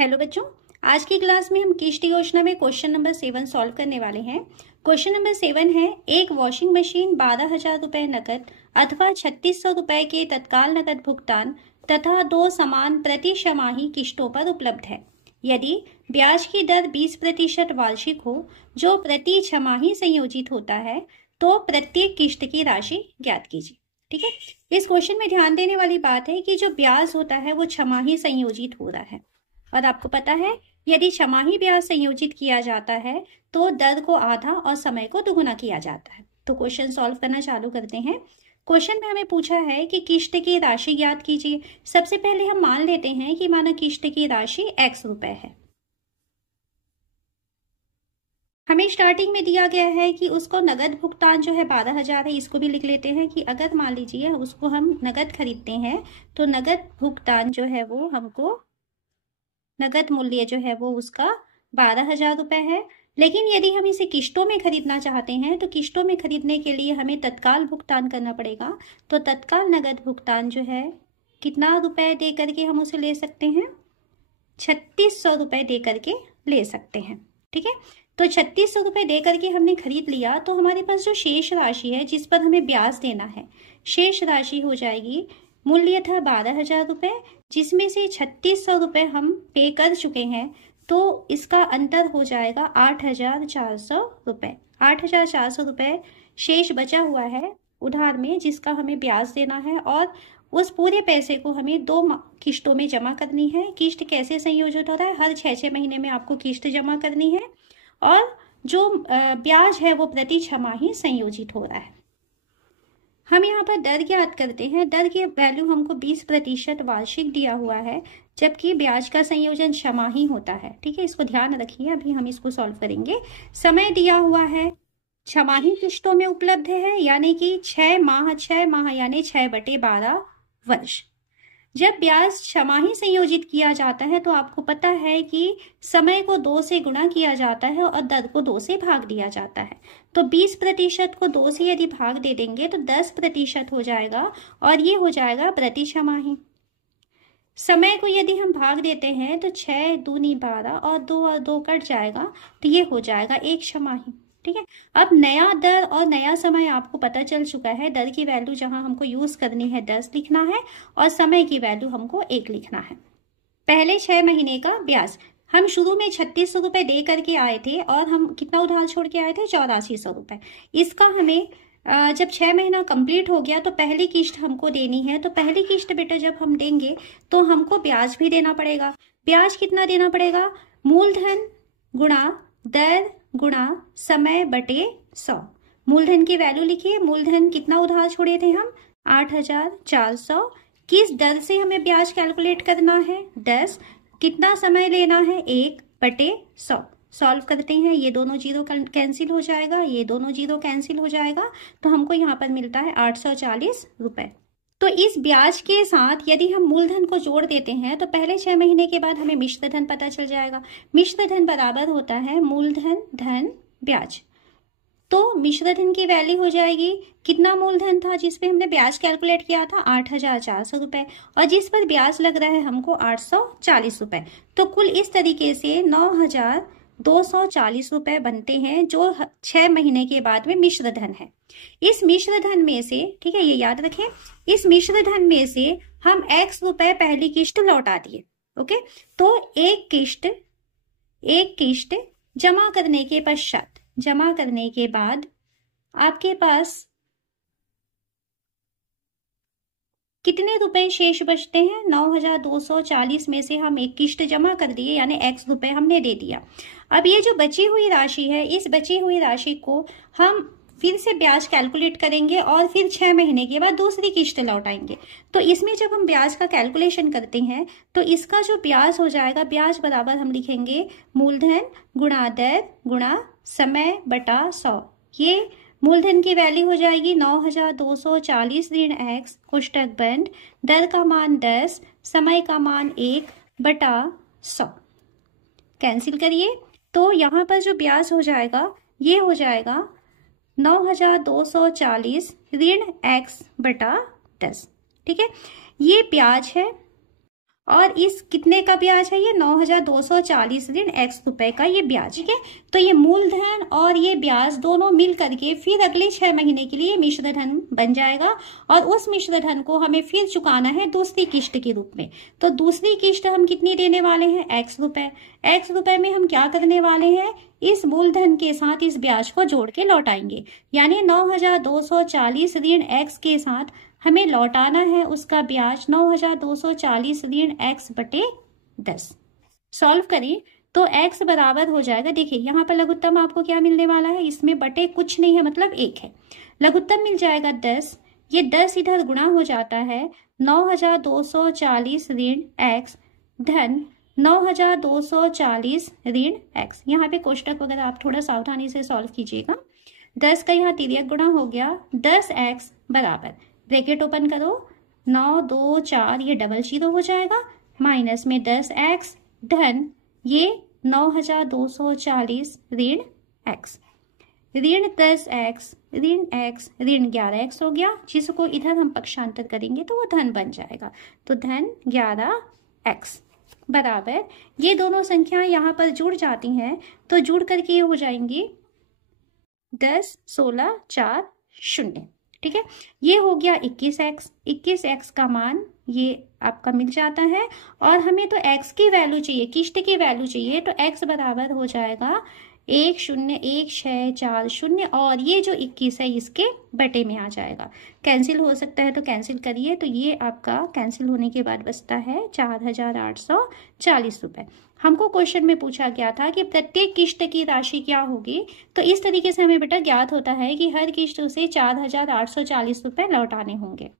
Hello बच्चों, आज की क्लास में हम किश्त योजना में क्वेश्चन नंबर 7 सॉल्व करने वाले हैं। क्वेश्चन नंबर 7 है, एक वॉशिंग मशीन 12,000 रुपए नकद अथवा 3600 रुपए के तत्काल नकद भुगतान तथा 2 समान प्रति छमाही किश्तों पर उपलब्ध है। यदि ब्याज की दर 20% वार्षिक हो जो प्रति छमाही संयोजित होता है तो प्रत्येक किश्त की राशि ज्ञात कीजिए। ठीक है, इस क्वेश्चन में ध्यान देने वाली बात है कि जो ब्याज होता है वो छमाही संयोजित हो रहा है और आपको पता है यदि छमाही ब्याज संयोजित किया जाता है तो दर को आधा और समय को दुगुना किया जाता है। तो क्वेश्चन सॉल्व करना चालू करते हैं। क्वेश्चन में हमें पूछा है कि किश्त की राशि ज्ञात कीजिए। सबसे पहले हम मान लेते हैं कि माना किश्त की राशि x रुपए है। हमें स्टार्टिंग में दिया गया है कि उसको नगद भुगतान जो है 12,000 है। इसको भी लिख लेते हैं कि अगर मान लीजिए उसको हम नगद खरीदते हैं तो नगद भुगतान जो है वो हमको नगद मूल्य जो है वो उसका 12,000 रुपए है। लेकिन यदि हम इसे किश्तों में खरीदना चाहते हैं तो किश्तों में खरीदने के लिए हमें तत्काल भुगतान करना पड़ेगा। तो तत्काल नगद भुगतान जो है कितना रुपए दे करके हम उसे ले सकते हैं, 3600 रुपए दे करके ले सकते हैं। ठीक है, तो 3600 रुपए दे करके हमने खरीद लिया तो हमारे पास जो शेष राशि है जिस पर हमें ब्याज देना है, शेष राशि हो जाएगी, मूल्य था 12,000 रुपए जिसमें से 3600 रुपए हम पे कर चुके हैं तो इसका अंतर हो जाएगा 8,400 रुपए। 8,400 रुपए शेष बचा हुआ है उधार में जिसका हमें ब्याज देना है और उस पूरे पैसे को हमें 2 किश्तों में जमा करनी है। किश्त कैसे संयोजित हो रहा है, हर 6 महीने में आपको किश्त जमा करनी है और जो ब्याज है वो प्रति छमाही संयोजित हो रहा है। हम यहाँ पर दर ज्ञात करते हैं। दर की वैल्यू हमको 20% वार्षिक दिया हुआ है जबकि ब्याज का संयोजन छमाही होता है। ठीक है, इसको ध्यान रखिए, अभी हम इसको सॉल्व करेंगे। समय दिया हुआ है छमाही किश्तों में उपलब्ध है यानी कि 6 माह यानी 6/12 वर्ष। जब ब्याज छमाही संयोजित किया जाता है तो आपको पता है कि समय को 2 से गुणा किया जाता है और दर को 2 से भाग दिया जाता है। तो 20% को 2 से यदि भाग दे देंगे तो 10% हो जाएगा और ये हो जाएगा प्रति छमाही। समय को यदि हम भाग देते हैं तो 6 दूनी 12 और 2 कट जाएगा तो ये हो जाएगा 1 छमाही। ठीक है, अब नया दर और नया समय आपको पता चल चुका है। दर की वैल्यू जहां हमको यूज करनी है 10 लिखना है और समय की वैल्यू हमको 1 लिखना है। पहले 6 महीने का ब्याज हम शुरू में 3600 रुपए दे करके आए थे और हम कितना उधार छोड़ के आए थे, 8400 रुपए। इसका हमें जब 6 महीना कंप्लीट हो गया तो पहली किश्त हमको देनी है। तो पहली किश्त बेटा जब हम देंगे तो हमको ब्याज भी देना पड़ेगा। ब्याज कितना देना पड़ेगा, मूलधन गुणा दर गुणा समय बटे 100। मूलधन की वैल्यू लिखिए, मूलधन कितना उधार छोड़े थे हम, 8,400। किस दर से हमें ब्याज कैलकुलेट करना है, 10। कितना समय लेना है, 1/100। सॉल्व करते हैं, ये दोनों जीरो कैंसिल हो जाएगा, ये दोनों जीरो कैंसिल हो जाएगा तो हमको यहाँ पर मिलता है 840 रुपए। तो इस ब्याज के साथ यदि हम मूलधन को जोड़ देते हैं तो पहले 6 महीने के बाद हमें मिश्र धन पता चल जाएगा। मिश्र धन बराबर होता है मूलधन धन ब्याज। तो मिश्र धन की वैल्यू हो जाएगी, कितना मूलधन था जिस पे हमने ब्याज कैलकुलेट किया था, 8,400 रुपए और जिस पर ब्याज लग रहा है हमको 840 रुपए। तो कुल इस तरीके से 9,240 रुपए बनते हैं जो 6 महीने के बाद में मिश्र धन है। इस मिश्र धन में से, ठीक है ये याद रखें, इस मिश्र धन में से हम x रुपए पहली किश्त लौटा दिए। ओके, तो एक किश्त जमा करने के पश्चात, जमा करने के बाद आपके पास कितने रुपए शेष बचते हैं, 9,240 में से हम एक किश्त जमा कर दिए यानी x रुपए हमने दे दिया। अब ये जो बची हुई राशि है, इस बची हुई राशि को हम फिर से ब्याज कैलकुलेट करेंगे और फिर 6 महीने के बाद दूसरी किश्त लौटाएंगे। तो इसमें जब हम ब्याज का कैलकुलेशन करते हैं तो इसका जो ब्याज हो जाएगा, ब्याज बराबर हम लिखेंगे मूलधन गुणा दर गुणा समय बटा 100। ये मूलधन की वैल्यू हो जाएगी 9,240 ऋण x कोष्टक बंद, दर का मान 10, समय का मान 1/100। कैंसिल करिए तो यहाँ पर जो ब्याज हो जाएगा ये हो जाएगा 9,240 ऋण x/10। ठीक है, ये ब्याज है और इस कितने का ब्याज है, ये 9,240 ऋण x रुपए का ये ब्याज। ठीक है, तो ये मूलधन और ये ब्याज दोनों मिल करके फिर अगले 6 महीने के लिए मिश्र धन बन जाएगा और उस मिश्र धन को हमें फिर चुकाना है दूसरी किस्त के रूप में। तो दूसरी किस्त हम कितनी देने वाले हैं, x रुपए। x रुपए में हम क्या करने वाले हैं, इस मूलधन के साथ इस ब्याज को जोड़ के लौटाएंगे, यानी 9,240 ऋण x के साथ हमें लौटाना है उसका ब्याज 9,240 ऋण x बटे 10। सॉल्व करें तो x बराबर हो जाएगा, देखिए यहाँ पर लघुत्तम आपको क्या मिलने वाला है, इसमें बटे कुछ नहीं है मतलब 1 है। लघुत्तम मिल जाएगा 10, ये 10 इधर गुणा हो जाता है 9,240 ऋण x धन 9,240 ऋण x। यहाँ पे कोष्टक वगैरह आप थोड़ा सावधानी से सॉल्व कीजिएगा। 10 का यहाँ तिर्यक गुणा हो गया, 10x बराबर ब्रैकेट ओपन करो 9 2 4, ये डबल 0 हो जाएगा, माइनस में 10x धन ये 9,240 ऋण x, ऋण 10x ऋण x ऋण 11x हो गया, जिसको इधर हम पक्षांतर करेंगे तो वो धन बन जाएगा। तो धन 11x बराबर ये दोनों संख्याएं यहाँ पर जुड़ जाती हैं तो जुड़ करके ये हो जाएंगी 10 16 4 0। ठीक है, ये हो गया 21x। 21x का मान ये आपका मिल जाता है और हमें तो x की वैल्यू चाहिए, किस्त की वैल्यू चाहिए, तो x बराबर हो जाएगा 101640 और ये जो 21 है इसके बटे में आ जाएगा। कैंसिल हो सकता है तो कैंसिल करिए, तो ये आपका कैंसिल होने के बाद बचता है 4,840 रुपये। हमको क्वेश्चन में पूछा गया था कि प्रत्येक किस्त की राशि क्या होगी, तो इस तरीके से हमें बेटा ज्ञात होता है कि हर किस्त से 4,840 रुपये लौटाने होंगे।